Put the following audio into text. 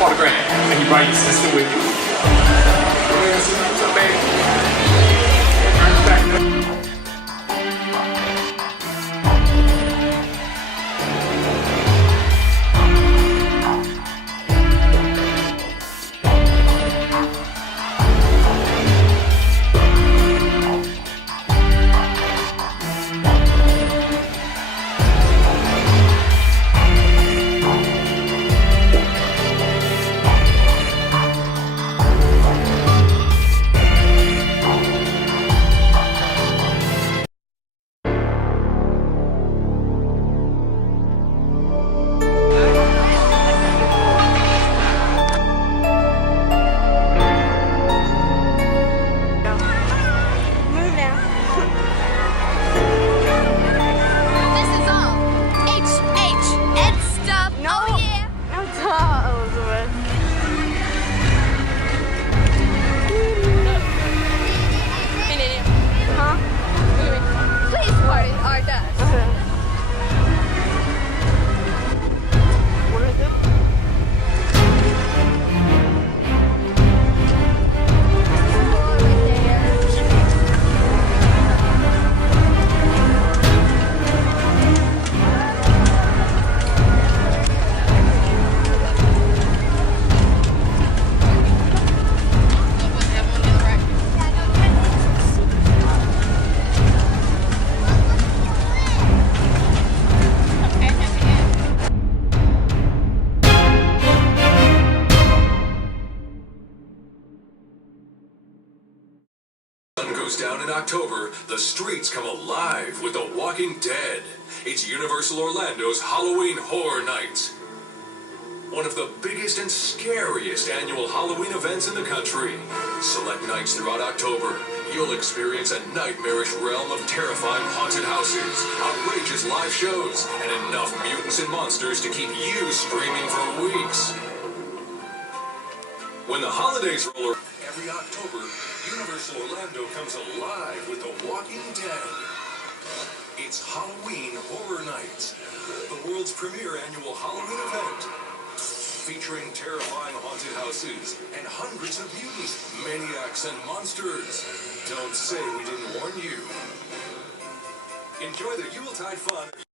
autograph, and you brought your sister with you. Yeah, sister, what's up, baby? Goes down in October, the streets come alive with The Walking Dead. It's Universal Orlando's Halloween Horror Nights. One of the biggest and scariest annual Halloween events in the country. Select nights throughout October, you'll experience a nightmarish realm of terrifying haunted houses, outrageous live shows, and enough mutants and monsters to keep you screaming for weeks. When the holidays roll around every October, Universal Orlando comes alive with The Walking Dead. It's Halloween Horror Nights, the world's premier annual Halloween event, featuring terrifying haunted houses and hundreds of mutants, maniacs, and monsters. Don't say we didn't warn you. Enjoy the Yuletide fun.